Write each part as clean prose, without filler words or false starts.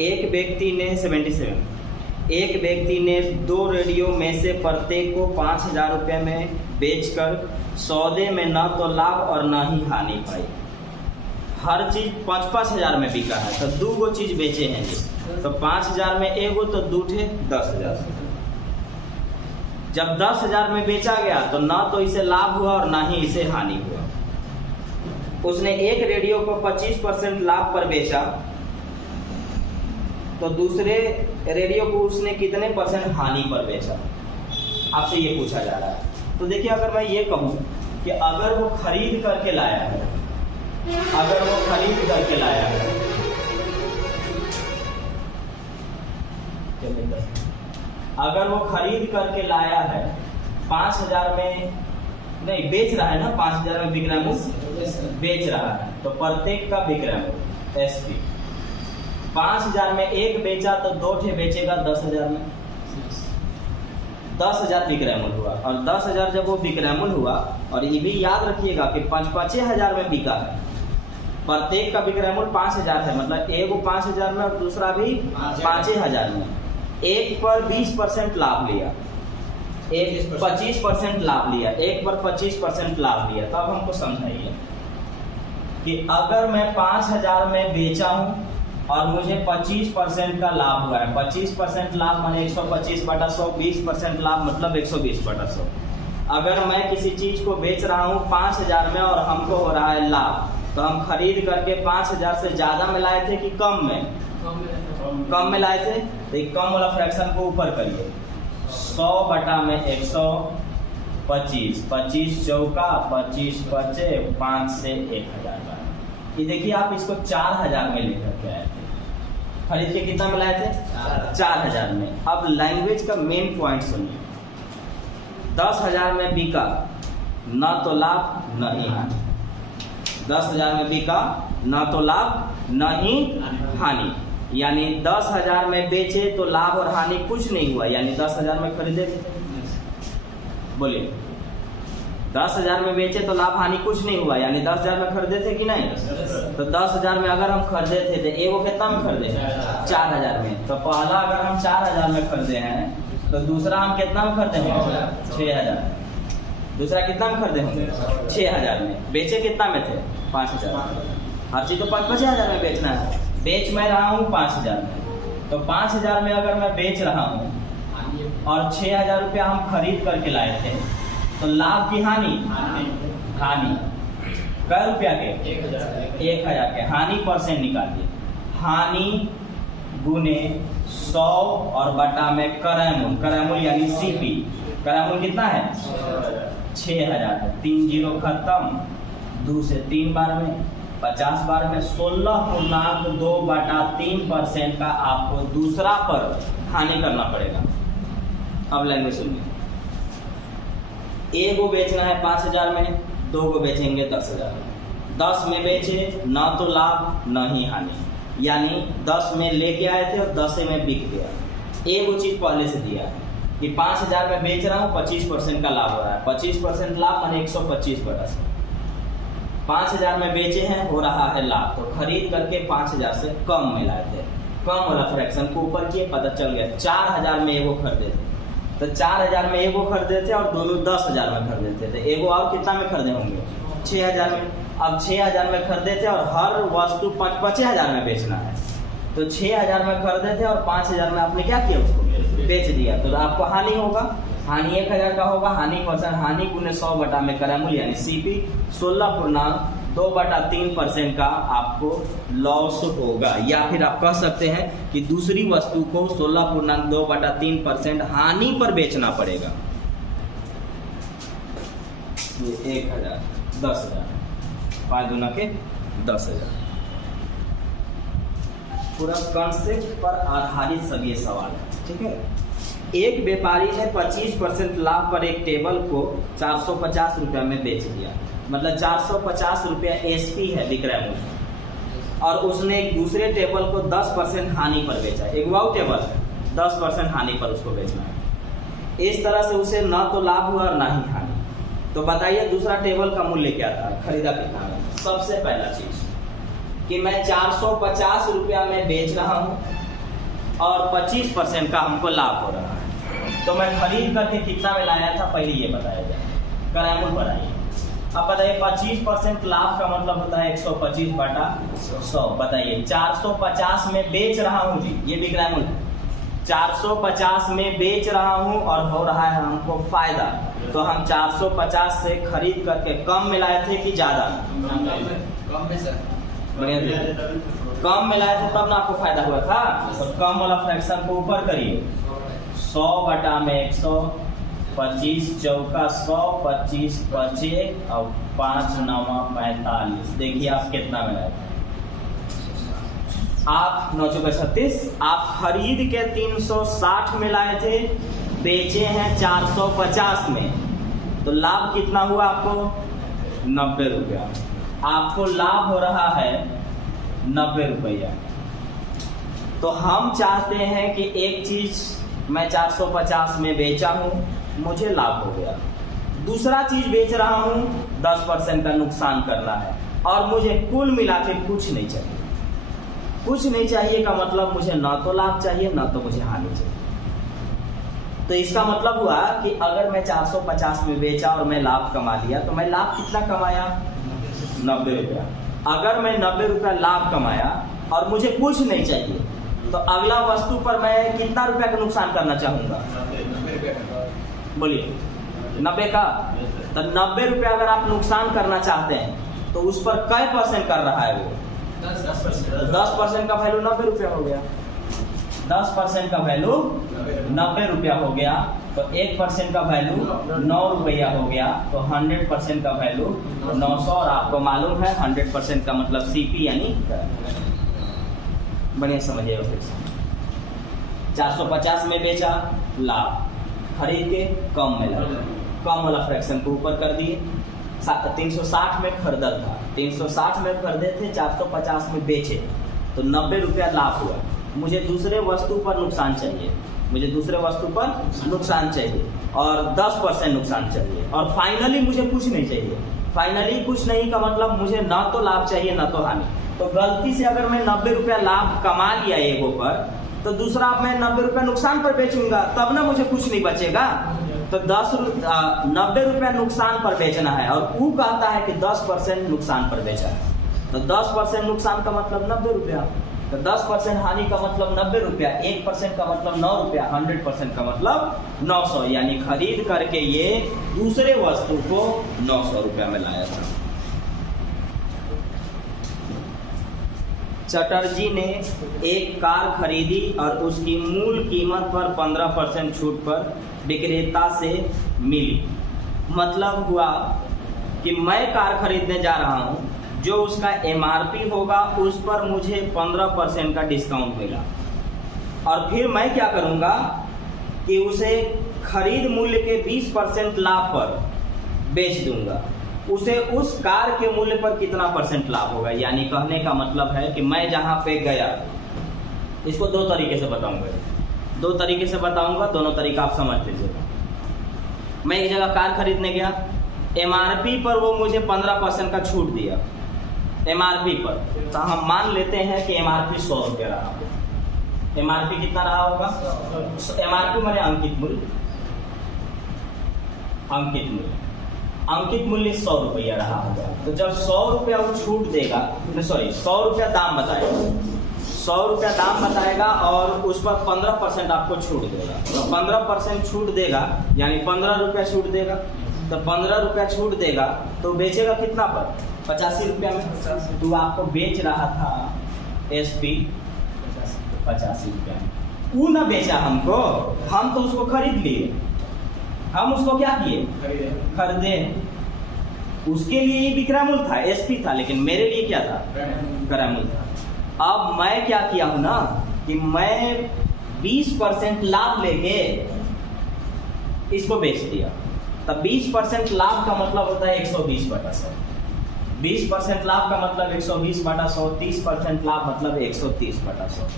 एक व्यक्ति ने 77 एक व्यक्ति ने 2 रेडियो में से प्रत्येक को 5,000 रुपये में बेचकर सौदे में न तो लाभ और न ही हानि पाई। हर चीज 5,000 में बिका है, तो 2 गो चीज बेचे हैं जी, तो 5,000 में एगो तो 2 ठे 10,000। जब 10,000 में बेचा गया तो ना तो इसे लाभ हुआ और ना ही इसे हानि हुआ। उसने एक रेडियो को 25% लाभ पर बेचा, तो दूसरे रेडियो को उसने कितने परसेंट हानि पर बेचा, आपसे ये पूछा जा रहा है। तो देखिए, अगर मैं ये कहूं कि अगर वो खरीद करके लाया है, अगर वो खरीद करके लाया है, अगर वो खरीद करके लाया है 5,000 में, नहीं बेच रहा है ना, 5,000 में बिक रहा है, बेच रहा है, तो प्रत्येक का बिक रहा है एसपी। 5,000 में एक बेचा तो 2 ठे बेचेगा 10,000 में, 10,000 विक्रयमूल हुआ। और 10,000 जब वो विक्रयमूल हुआ, और ये भी याद रखिएगा कि 5,000 में बिका है, प्रत्येक का विक्रयमूल 5,000 है, मतलब एगो 5,000 में और दूसरा भी 5,000 में। एक पर 20% लाभ लिया, एक 25% लाभ लिया, एक पर 25% लाभ लिया। तब हमको समझाइए कि अगर मैं 5,000 में बेचा हूं और मुझे 25% का लाभ हुआ है, 25% लाभ माने 125/100, 20% लाभ मतलब 120/100। अगर मैं किसी चीज को बेच रहा हूँ 5,000 में और हमको हो रहा है लाभ, तो हम खरीद करके 5,000 से ज्यादा में लाए थे कि कम में? कम में लाए थे। तो एक कम वाला फ्रैक्शन को ऊपर करिए, 100/125, 25 चौका 25 बचे, 5 से 1,000। ये देखिए, आप इसको 4,000 में लेकर के आए थे, खरीद के कितना में लाए थे? 4,000 में। अब लैंग्वेज का मेन पॉइंट सुनिए, 10,000 में बिका, न तो लाभ न ही हानि। 10,000 में बिका, न तो लाभ न ही हानि, यानी 10,000 में बेचे तो लाभ और हानि कुछ नहीं हुआ, यानी 10,000 में खरीदे थे, बोलिए 10,000 में बेचे तो लाभ हानि कुछ नहीं हुआ, यानी 10,000 में खरीदे थे कि नहीं? तो 10,000 में अगर हम खरीदे थे तो एगो कितना में खरीदे? 4,000 में। तो पहला अगर हम 4,000 में खरीदे हैं, तो दूसरा हम कितना में खरीदे होंगे? 6,000। दूसरा कितना में खरीदे होंगे? 6,000 में। बेचे कितना में थे? 5,000। हर चीज तो 5,000 में बेचना है। बेच मैं रहा हूँ 5,000 में, तो 5,000 में अगर मैं बेच रहा हूँ और 6,000 रुपया हम खरीद करके लाए थे, तो लाभ की हानि? हानि। कै रुपया के? 1,000 के। हानि परसेंट निकालिए, हानि गुने 100 और बटा में करैमूल, करैमूल यानी सीपी। करैमूल कितना है? 6,000 है। 3 जीरो खत्म, 2 से 3 बार में 50 बार में 16.2/3% का आपको दूसरा पर हानि करना पड़ेगा। अब लैंग्वेज सुनिए, एगो बेचना है 5,000 में, 2 गो बेचेंगे 10,000 में। 10 में बेचे, ना तो लाभ न ही हानि, यानी 10 में लेके आए थे और 10 में बिक गया। एगो चीज पहले से दिया है कि 5,000 में बेच रहा हूँ, 25% का लाभ हो रहा है। 25% लाभ माने 125/100। 5,000 में बेचे हैं, हो रहा है लाभ, तो खरीद करके 5,000 से कम में लाए थे। कम वाला फ्रैक्शन को ऊपर किए, पता चल गया 4,000 में एगो खरीदे थे, तो 4,000 में एगो खरीदे थे और दोनों 10,000 में खरीदे थे, तो एगो और कितना में खरीदे होंगे? 6,000 में। अब 6,000 में खरीदे थे और हर वस्तु 5,000 में बेचना है, तो 6,000 में खरीदे थे और 5,000 में आपने क्या किया? उसको बेच दिया, तो आपको हानि होगा। हानि 1,000 का होगा। हानि परसेंट, हानि गुने 100 बटा में करैमूल यानी सीपी, 16.2/3% का आपको लॉस होगा। या फिर आप कह सकते हैं कि दूसरी वस्तु को 16.2/3% हानि पर बेचना पड़ेगा। ये 1,000, 10,000, 5 दूना के 10,000। पूरा कॉन्सेप्ट पर आधारित सब ये सवाल है, ठीक है। एक व्यापारी ने 25% लाभ पर एक टेबल को 450 रुपया में बेच दिया, मतलब 450 रुपया एसपी है विक्रय मूल्य, और उसने एक दूसरे टेबल को 10% हानि पर बेचा। एक वाउ टेबल है, 10% हानि पर उसको बेचना है। इस तरह से उसे न तो लाभ हुआ और ना ही हानि। तो बताइए दूसरा टेबल का मूल्य क्या था, खरीदा कितना में? सबसे पहला चीज कि मैं 450 रुपया में बेच रहा हूँ और 25% का हमको लाभ हो रहा है, तो मैं खरीद करके कितना में लाया था पहले ये बताया जाए। ग्रामुल बनाइए। अब बताइए 25% लाभ का मतलब होता है 125 बटा 100। बताइए 450 में बेच रहा हूँ जी, ये भी ग्रामुल है। 450 में बेच रहा हूँ और हो रहा है हमको फायदा, तो हम 450 से खरीद करके कम में लाए थे कि ज्यादा? कम में सर, कम में लाए थे तब ना आपको फायदा हुआ था। तो कम वाला फ्रैक्शन को ऊपर करिए, 100 बटा में 100, 25 चौका 100, 25 बचे और 5 9 45। देखिए आप कितना में लाए थे? आप 9 चौका 36। आप खरीद के 360 में लाए थे, बेचे हैं 450 में, तो लाभ कितना हुआ आपको? 90 रुपया। आपको लाभ हो रहा है 90 रुपया। तो हम चाहते हैं कि एक चीज मैं 450 में बेचा हूं, मुझे लाभ हो गया, दूसरा चीज बेच रहा हूं 10% का नुकसान करना है, और मुझे कुल मिला के कुछ नहीं चाहिए। कुछ नहीं चाहिए का मतलब मुझे ना तो लाभ चाहिए ना तो मुझे हानि चाहिए। तो इसका मतलब हुआ कि अगर मैं 450 में बेचा और मैं लाभ कमा लिया, तो मैं लाभ कितना कमाया? 90 रुपया। अगर मैं 90 रुपया लाभ कमाया और मुझे कुछ नहीं चाहिए, तो अगला वस्तु पर मैं कितना रुपया का नुकसान करना चाहूंगा? बोलिए 90 का। तो 90 रुपया अगर आप नुकसान करना चाहते हैं तो उस पर कै % कर रहा है वो? 10% का वैल्यू 90 रुपया हो गया। 10% का वैल्यू 90 रुपया हो गया, तो 1% का वैल्यू 9 रुपया हो गया, तो 100% का वैल्यू 900। और आपको मालूम है 100% का मतलब सीपी यानी बढ़िया समझिएगा। फिर से 450 में बेचा, लाभ, खरीद के कम में लगा, कम वाला फ्रैक्शन को ऊपर कर दिए। 360 में खरीदा था, 360 में खरीदे थे, 450 में बेचे, तो 90 रुपया लाभ हुआ। मुझे दूसरे वस्तु पर नुकसान चाहिए, मुझे दूसरे वस्तु पर नुकसान चाहिए और 10% नुकसान चाहिए, और फाइनली मुझे कुछ नहीं चाहिए। फाइनली कुछ नहीं का मतलब मुझे ना तो लाभ चाहिए ना तो हानि। तो गलती से अगर मैं 90 रुपया लाभ कमा लिया एगो पर, तो दूसरा मैं 90 रुपया नुकसान पर बेचूंगा, तब ना मुझे कुछ नहीं बचेगा। तो 90 रुपया नुकसान पर बेचना है, और वो कहता है कि 10% नुकसान पर बेचा है, तो 10% नुकसान का मतलब 90 रुपया, तो 10% हानि का मतलब 90 रुपया, 1% का मतलब 9 रुपया, 100% का मतलब 900। यानी खरीद करके ये दूसरे वस्तु को 900 रुपया में लाया था। चटर्जी ने एक कार खरीदी और उसकी मूल कीमत पर 15% छूट पर विक्रेता से मिली। मतलब हुआ कि मैं कार खरीदने जा रहा हूं, जो उसका MRP होगा उस पर मुझे 15% का डिस्काउंट मिला, और फिर मैं क्या करूंगा कि उसे खरीद मूल्य के 20% लाभ पर बेच दूंगा। उसे उस कार के मूल्य पर कितना % लाभ होगा? यानी कहने का मतलब है कि मैं जहां पे गया, इसको दो तरीके से बताऊंगा, दो तरीके से बताऊंगा, दोनों तरीका आप समझ लीजिएगा। मैं एक जगह कार खरीदने गया, MRP पर वो मुझे 15% का छूट दिया, MRP पर। तो हम मान लेते हैं कि MRP 100 रुपया रहा। MRP कितना रहा होगा? MRP माने अंकित मूल्य, अंकित मूल्य, अंकित मूल्य 100 रुपया रहा होगा। तो जब 100 रुपया वो छूट देगा, 100 रुपया दाम बताएगा, 100 रुपया दाम बताएगा और उस पर 15% आपको छूट देगा। तो 15% छूट देगा यानी 15 रुपया छूट देगा। तो 15 रुपया छूट देगा तो बेचेगा कितना पर? 85 रुपया में। तो आपको बेच रहा था SP 85 रुपया में, वो ना बेचा हमको, हम तो उसको खरीद लिए। हम उसको क्या किए? खरीदे। उसके लिए ये विक्रय मूल्य था, SP था, लेकिन मेरे लिए क्या था? क्रय मूल्य था। अब मैं क्या किया हूं ना कि मैं 20% लाभ लेके इसको बेच दिया। तब 20% लाभ का मतलब होता है 120/100। 20% लाभ का मतलब 120/100, 30% लाभ मतलब 130/100।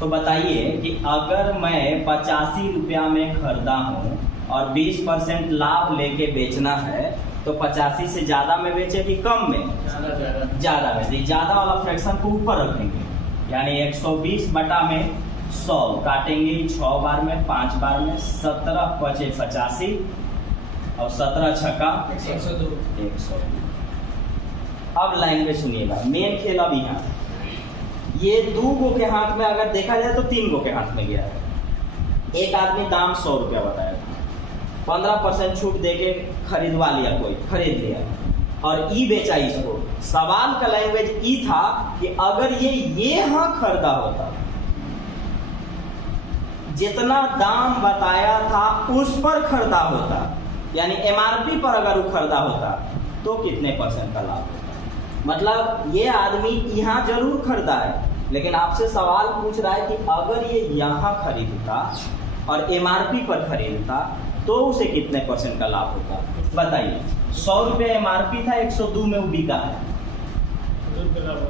तो बताइए कि अगर मैं 85 रुपया में खरीदा हूं और 20% लाभ लेके बेचना है, तो 85 से ज्यादा में बेचे कि कम में? ज्यादा में। तो ज्यादा वाला फ्रैक्शन को ऊपर रखेंगे, यानी 120 बटा में 100 काटेंगे 6 बार में, 5 बार में, 17 पचे 85 और 17 छक्का 102। अब लाइन में सुनिएगा, मेन खेल अब यहाँ ये 2 गो के हाथ में अगर देखा जाए तो 3 गो के हाथ में गया है। एक आदमी दाम 100 रुपया बताया था, 15% छूट देके खरीदवा लिया, कोई खरीद लिया और ई बेचा इसको। सवाल का लैंग्वेज ई था कि अगर ये यहाँ खरीदा होता, जितना दाम बताया था उस पर खरीदा होता, यानी एमआरपी पर अगर वो खरीदा होता तो कितने % का लाभ होता? मतलब ये आदमी यहाँ जरूर खरीदा है, लेकिन आपसे सवाल पूछ रहा है कि अगर ये यहाँ खरीदता और एमआरपी पर खरीदता तो उसे कितने % का लाभ होता? बताइए। 100 रुपये एमआरपी था, 102 में वो बिका है,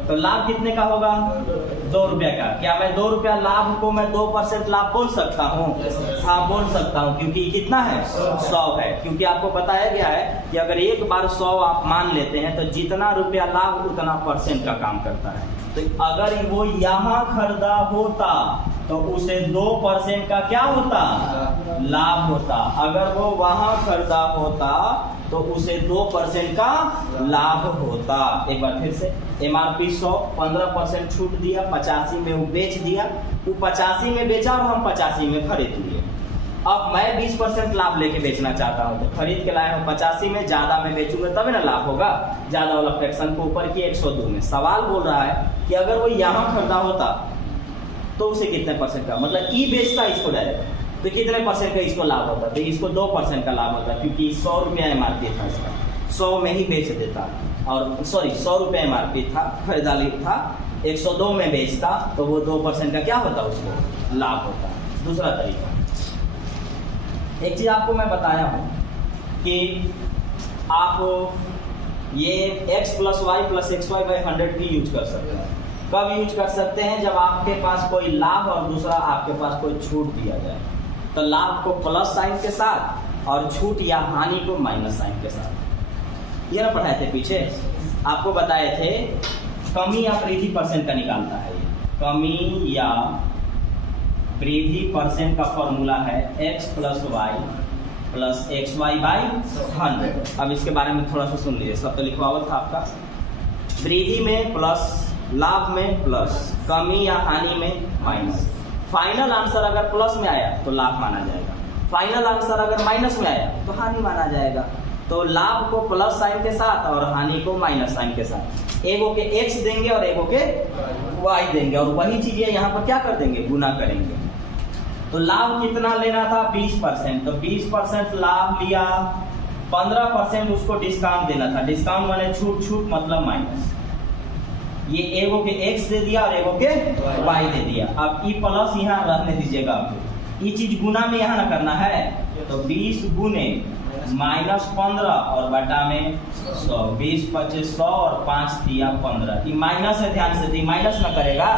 तो लाभ कितने का होगा? 2 रुपये का। क्या मैं 2 रुपया लाभ को मैं 2% लाभ बोल सकता हूँ? हाँ बोल सकता हूँ, क्योंकि कितना है? 100 है। क्योंकि आपको बताया गया है कि अगर एक बार 100 आप मान लेते हैं तो जितना रुपया लाभ उतना % का काम करता है। तो अगर वो यहाँ खरीदा होता तो उसे 2% का क्या होता? लाभ होता। अगर वो वहां खरीदा होता तो उसे 2% का लाभ होता। एक बार फिर से, एमआरपी 100, 15% छूट दिया, 85 में वो बेच दिया, वो 85 में बेचा और हम 85 में खरीद लिए। अब मैं 20% लाभ लेके बेचना चाहता हूँ, तो खरीद के लाया हूँ 85 में, ज्यादा में बेचूंगा तभी ना लाभ होगा। ज्यादा वाला फ्रैक्शन को ऊपर किया 102 में। सवाल बोल रहा है कि अगर वो यहाँ खरीदा होता तो उसे कितने % का, मतलब ई बेचता इसको डायरेक्ट, तो कितने % का इसको लाभ होता? तो इसको 2% का लाभ होता, क्योंकि 100 रुपया एमआरपी था इसका, 100 में ही बेच देता। और सॉरी 100 रुपया एमआरपी था, खरीदारी था, 102 में बेचता तो वो 2% का क्या होता? उसको लाभ होता। दूसरा तरीका, एक चीज आपको मैं बताया हूँ कि आप ये x + y + xy/100 भी यूज कर सकते हैं। कब यूज कर सकते हैं? जब आपके पास कोई लाभ और दूसरा आपके पास कोई छूट दिया जाए, तो लाभ को प्लस साइन के साथ और छूट या हानि को माइनस साइन के साथ। ये ना पढ़ाए थे पीछे, आपको बताए थे कमी या वृद्धि % का निकालता है। ये कमी या वृद्धि % का फॉर्मूला है x + y + xy/100। अब इसके बारे में थोड़ा सा सुन लीजिए, सब तो लिखवावत था आपका। वृद्धि में प्लस, लाभ में प्लस, कमी या हानि में माइनस। फाइनल आंसर अगर प्लस में आया तो लाभ माना जाएगा, फाइनल आंसर अगर माइनस में आया तो हानि माना जाएगा। तो लाभ को प्लस साइन के साथ और हानि को माइनस साइन के साथ, एगो के x देंगे और एगो के y देंगे, और वही चीजें यहाँ पर क्या कर देंगे? गुना करेंगे। तो लाभ कितना लेना था? 20%, तो 20% लाभ लिया, 15% उसको डिस्काउंट देना था। डिस्काउंट माने छूट, छूट मतलब माइनस। ये एगो के x दे दिया और एगो के y दे दिया। अब ई प्लस यहाँ रहने दीजिएगा आपको, ये चीज गुना में यहाँ ना करना है, तो 20 गुने -15 और बटा में 100, 20 × 25 100 और 5 दिया 15। ये माइनस है, ध्यान से, तो माइनस ना करेगा,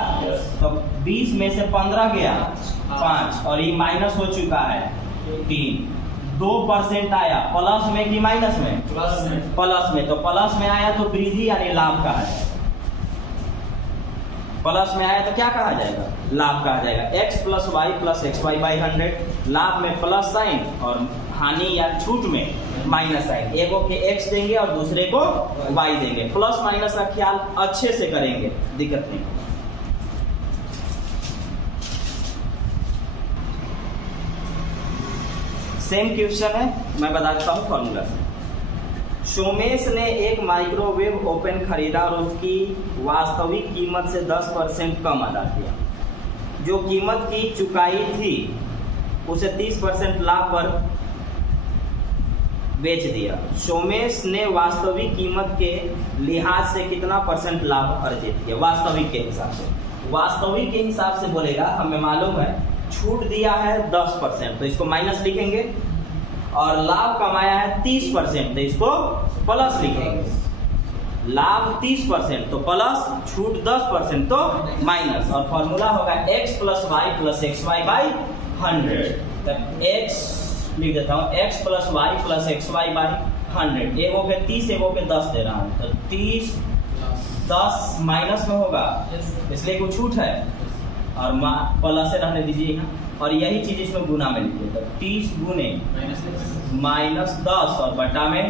तो 20 में से 15 गया 5 और ये माइनस हो चुका है 3। 2% आया प्लस में कि माइनस में? प्लस में। तो प्लस में आया तो वृद्धि यानी लाभ कहा जाएगा, प्लस में आया तो क्या कहा जाएगा? लाभ कहा जाएगा। x + y + xy/100, लाभ में प्लस साइन और हानि या छूट में माइनस साइन। एगो के x देंगे और दूसरे को y देंगे। प्लस माइनस का ख्याल अच्छे से करेंगे, दिक्कत नहीं। सेम क्वेश्चन है, मैं बताता हूँ फॉर्मूला से। सोमेश ने एक माइक्रोवेव ओवन खरीदा और उसकी वास्तविक कीमत से 10% कम अदा किया। जो कीमत की चुकाई थी उसे 30% लाभ पर बेच दिया। सोमेश ने वास्तविक कीमत के लिहाज से कितना % लाभ अर्जित किया? वास्तविक के हिसाब से, वास्तविक के हिसाब से बोलेगा, हमें मालूम है छूट दिया है 10%, तो इसको माइनस लिखेंगे, और लाभ कमाया है 30%, तो इसको प्लस लिखेंगे। लाभ 30% तो प्लस, छूट 10% तो माइनस, और फॉर्मूला होगा x + y + xy/100। तब x लिख देता हूँ, x + y + xy/100 100, एगो के 30 एगो के 10 दे रहा हूँ, तो 30 10 माइनस में होगा, इसलिए कुछ छूट है और प्लस से रहने दीजिए। और यही चीज इसमें गुना में लिखिए, तो 30 गुने -10 और बटा में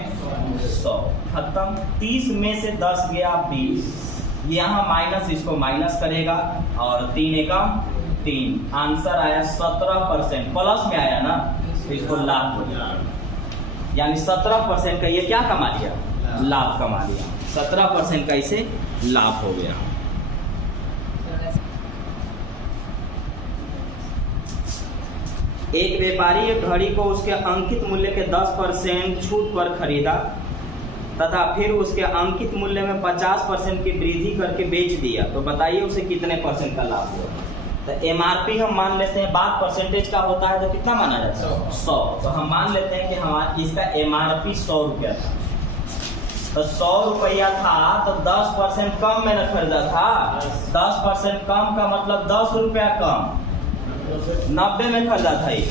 100, खत्म। 30 में से 10 गया 20, यहाँ माइनस, इसको माइनस करेगा और 3 एकम 3, आंसर आया 17%, प्लस में आया ना, तो इसको लाभ हो गया, यानी 17% का ये क्या कमा लिया, लाभ कमा लिया, 17% का इसे लाभ हो गया। एक व्यापारी एक घड़ी को उसके अंकित मूल्य के 10% छूट पर खरीदा तथा फिर उसके अंकित मूल्य में 50% की वृद्धि करके बेच दिया, तो बताइए उसे कितने % का लाभ हुआ। तो एमआरपी हम मान लेते हैं, बात परसेंटेज का होता है तो कितना माना जाता है, 100। तो हम मान लेते हैं कि हमारा इसका एमआरपी 100 रुपया था, तो 100 रुपया था तो 10% कम मैंने खरीदा था, 10% कम का मतलब 10 रुपया कम, 90 में खरीदा था ये,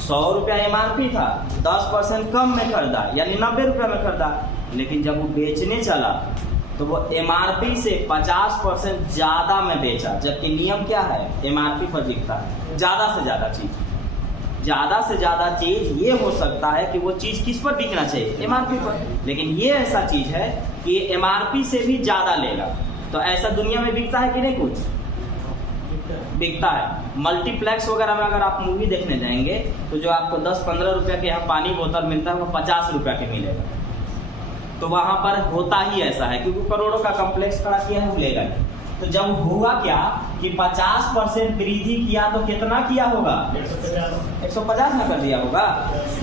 100 रुपया एमआरपी था, 10% कम में खरीदा यानी 90 रुपया में खरीदा। लेकिन जब वो बेचने चला तो वो एमआरपी से 50% ज्यादा में बेचा, जबकि नियम क्या है, एमआरपी पर बिकता है ज्यादा से ज्यादा चीज। ज्यादा से ज्यादा चीज ये हो सकता है कि वो चीज किस पर बिकना चाहिए, एमआरपी पर, लेकिन ये ऐसा चीज है कि एमआरपी से भी ज्यादा लेगा। तो ऐसा दुनिया में बिकता है कि नहीं, कुछ बिकता है। मल्टीप्लेक्स वगैरह में अगर आप मूवी देखने जाएंगे तो जो आपको 10-15 रुपया के यहाँ पानी बोतल मिलता है वो 50 रुपया के मिलेगा। तो वहां पर होता ही ऐसा है, क्योंकि करोड़ों का कॉम्प्लेक्स खड़ा किया है, मिलेगा नहीं। तो जब हुआ क्या कि 50% वृद्धि किया तो कितना किया होगा, 150 ना कर दिया होगा।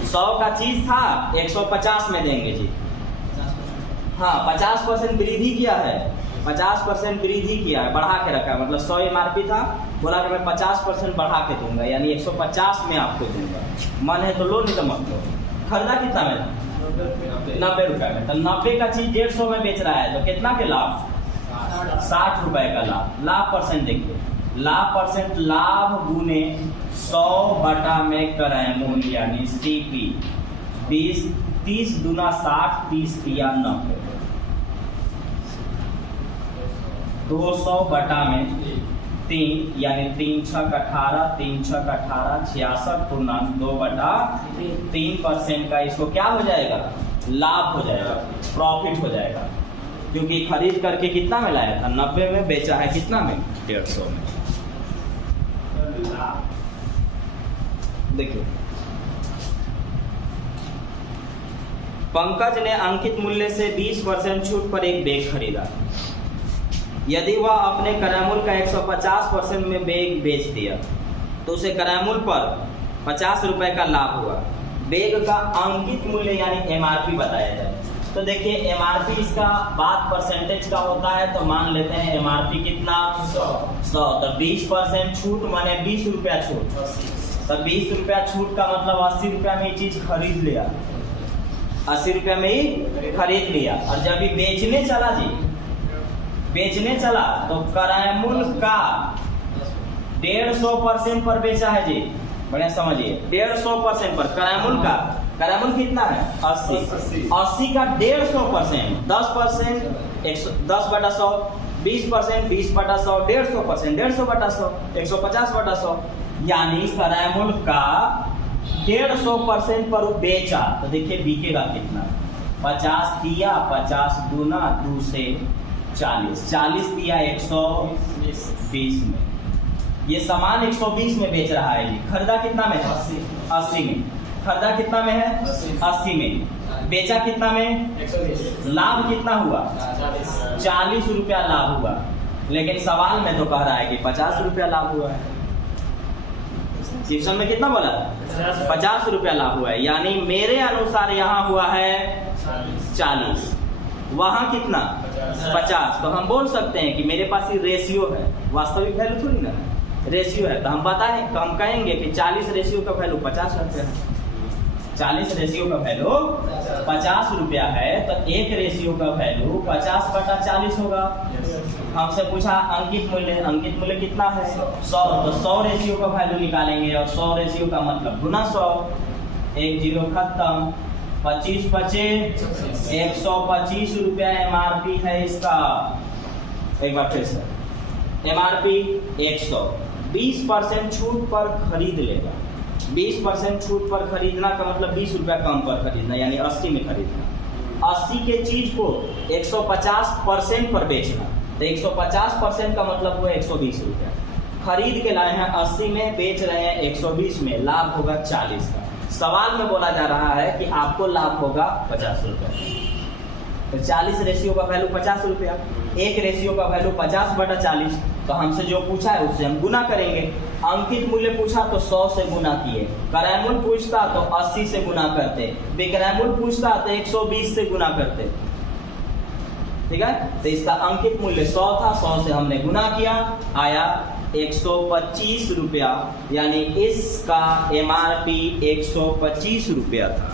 100 का चीज था 150 में देंगे जी, हाँ 50% वृद्धि किया है, 50% वृद्धि किया है, बढ़ा के रखा है, मतलब 100 एमआरपी था, बोला कि मैं 50% बढ़ा के दूंगा, यानी 150 में आपको दूंगा। मन है तो लो, नहीं तो मत लो। खरीदा कितना में था, 90 रुपए में। तो 90 का चीज 150 में बेच रहा है, तो कितना के लाभ, 60 रुपए का लाभ। लाभ परसेंट देखिए, लाभ परसेंट, लाभ गुने 100 बटा में करैमूल यानी सीपी, 30 दूना 60, 30 तिया 90, 200 बटा में 3 यानी 3 6 18, 3 6 18, 66/2 बटा 3% का इसको क्या हो जाएगा, लाभ हो जाएगा, प्रॉफिट हो जाएगा, क्योंकि खरीद करके कितना में लाया था, 90 में, बेचा है कितना में, 150 में। देखिए पंकज ने अंकित मूल्य से 20% छूट पर एक बैग खरीदा। यदि वह अपने करैमूल का 150% में बैग बेच दिया तो उसे करैमूल पर 50 रुपए का लाभ हुआ। बैग का अंकित मूल्य यानी एमआरपी बताया जाए। तो देखिए एमआरपी इसका बात परसेंटेज का होता है, तो मान लेते हैं एमआरपी कितना, 100, तो 20% छूट माने 20 रुपया छूट, तो 20 रुपया छूट का मतलब 80 रुपया में ये चीज खरीद लिया, 80 रुपया में ही खरीद लिया। और जब ये बेचने चला जी, बेचने चला तो करैमूल का 150% पर बेचा है जी, बढ़िया समझिए, 150% पर करैमूल का, करैमूल कितना है 80 का 150%, 10%, 10 बटा 100, 20%, 20 बटा 100, 150%, 150 बटा 100, 150 बटा 100, यानी करैमूल का 150% पर बेचा। तो देखिए बिकेगा कितना, 50 दिया, 50 दूना 2 से 40, 40 दिया 120 में, ये सामान 120 में बेच रहा है जी। खरीदा कितना में है, 80 में। खरीदा कितना में है, 80 में। बेचा कितना में, 120। लाभ कितना हुआ, 40 रुपया लाभ हुआ। लेकिन सवाल में तो कह रहा है कि 50 रुपया लाभ हुआ है। क्वेश्चन में कितना बोला, 50 रुपया लाभ हुआ है, यानी मेरे अनुसार यहाँ हुआ है 40, वहां कितना 50। तो हम बोल सकते हैं कि मेरे पास ये रेशियो है, वास्तविक वैल्यू थोड़ी ना, रेशियो है। तो हम बताएं, तो हम कहेंगे कि 40 रेशियो का वैल्यू 50 रुपया है, 40 रेशियो का वैल्यू 50 रुपया है, तो एक रेशियो का वैल्यू 50 बटा 40 होगा। हमसे पूछा अंकित मूल्य कितना है 100, तो 100 रेशियो का वैल्यू निकालेंगे, और 100 रेशियो का मतलब गुना 100, 1 0 खत्म, 25 25 125 रुपया MRP है इसका। एक बार फिर से MRP 100, 20% छूट पर खरीद लेगा। 20% छूट पर खरीदना का मतलब 20 रुपया कम पर खरीदना, यानी 80 में खरीदना। 80 के चीज को 150% पर बेचना, तो 150% का मतलब हुआ 120 रुपया। खरीद के लाए हैं 80 में, बेच रहे हैं 120 में, लाभ होगा 40 का। सवाल में बोला जा रहा है कि आपको लाभ होगा 50 रुपया। तो 40 रेशियो का वैल्यू 50 रुपया, एक रेशियो का वैल्यू 50/40। तो हमसे जो पूछा है उससे हम गुना करेंगे। अंकित मूल्य पूछा तो 100 से गुना किए, क्रयमूल्य पूछता तो 80 से गुना करते, विक्रय मूल्य पूछता तो 120 से गुना करते। ठीक है, तो इसका अंकित मूल्य 100 था, 100 से हमने गुना किया, आया 125 रुपया, यानी इसका MRP 125 रुपया था।